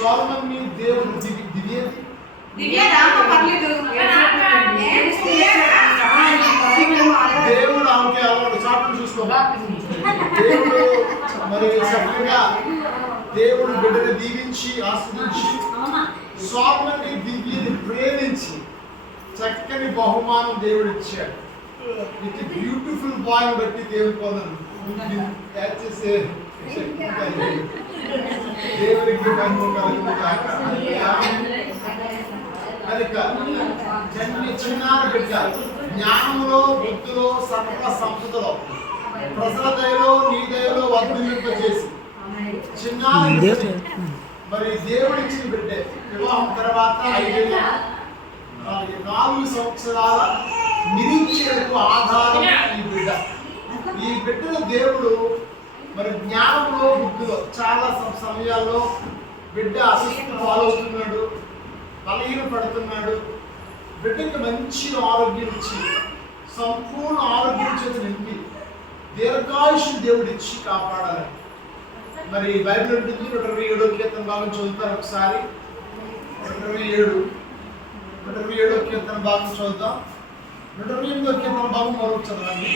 సొలొమోన్ని దేవుడు దేవుడు ఆమెకి అలవాటు చాటును చూసుకోవా దేవుడు మరి చక్కగా దేవుడు బిడ్డని దీవించి ఆస్వాదించి సొలొమోన్ని దివ్యని ప్రేమించి చక్కని బహుమానం దేవుడు ఇచ్చాడు. ఇది బ్యూటిఫుల్ బాయ్ బట్టి దేవుడు పొందను చేసే దేవుడికి చిన్నారి బిడ్డ జ్ఞానంలో బుద్ధిలో సకల సంపదలో ప్రజల దయలో నీ దయలో వర్ధిల్లింపజేసి చిన్నారి మరి దేవుడు ఇచ్చిన బిడ్డే వివాహం తర్వాత 4 సంవత్సరాల నిరీక్షణకు ఆధారం ఈ బిడ్డను దేవుడు మరి జ్ఞానంలో బుద్ధిలో చాలా సమయాల్లో బిడ్డ అస్వస్థత పాలవుతున్నాడు, బలహీన పడుతున్నాడు. బిడ్డకి మంచి ఆరోగ్యం ఇచ్చి సంపూర్ణ ఆరోగ్యం చేత నింపి దీర్ఘాయుష్ దేవుడు ఇచ్చి కాపాడాలి. మరి బైబిల్ ఉంటుంది 127వ కీర్తన భాగం చదువుతారు ఒకసారి. 127వ కీర్తన భాగం చదువుతాం. 128వ కీర్తన భాగం మరొక చదవండి.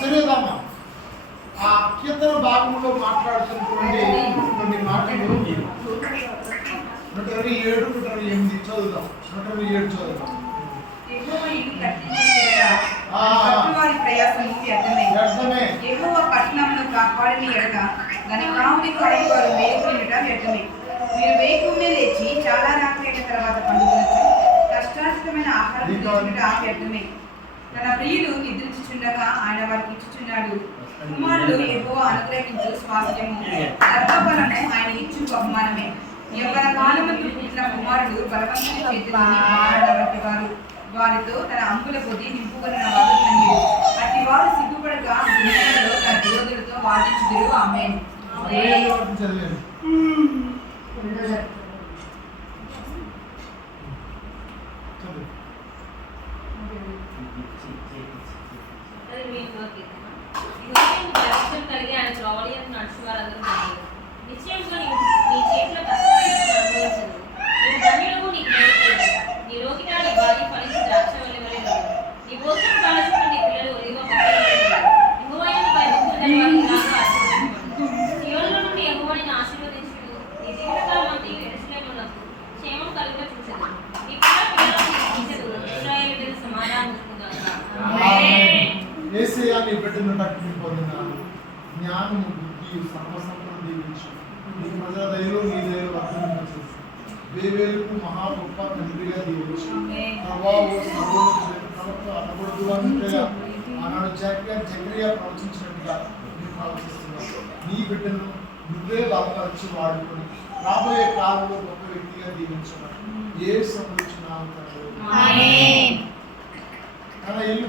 సరేదమ్మా ఆ కీర్తన భాగంలో మాట్లాడుతున్నటువంటి కొన్ని మాటలు 127, 128 చదువుదాం. 127 చదువుదాం. యెహోవా పట్టణమును కాపాడిన ఎడల దాని కావలి కాయు వారు మేలుకొనుట వ్యర్థమే. మీరు వేకువనే లేచి చాలా రాత్రి అయిన తర్వాత పండుకొనొచ్చు, కష్టార్జితమైన ఆహారం తీసుకొనుట వ్యర్థమే. తన ప్రియులు నిద్రించుచుండగా ఆయన వారికి ఇచ్చుచున్నాడు. కుమారుడు యెహోవా అనుగ్రహించు స్వాస్థ్యము, గర్భఫలము ఆయన ఇచ్చు బహుమానమే. యవ్వన కాలమందు పుట్టిన కుమారుడు బలవంతుని చేతిలోని మారణ వంటి వారు, వారితో తన అంబుల కొద్ది నింపుకొనిన వారు ధన్యులు. అట్టి వారు సిగ్గుపడక దునియాలో తన విరోధులతో వాదించుదురు. ఆమేన్. ఏసయాన్ని బిడ్డను బట్టి పొందిన జ్ఞానము బుద్ధి సర్వసంపద దీవించి నీ ప్రజల దయలో నీ దయలో వర్ధలింపచేసి వేవేలకు మహా గొప్ప తండ్రిగా దీవించి ప్రభావం సర్వోన్నత అనకూడదు అంటే ఆనాడు జకరియా ప్రవచించినట్టుగా నేను ప్రవచిస్తున్నాను. నీ బిడ్డను నువ్వే బలపరిచి వాడుకొని రాబోయే కాలంలో గొప్ప వ్యక్తిగా దీవించమని ఏ సంబంధించిన ఇల్లు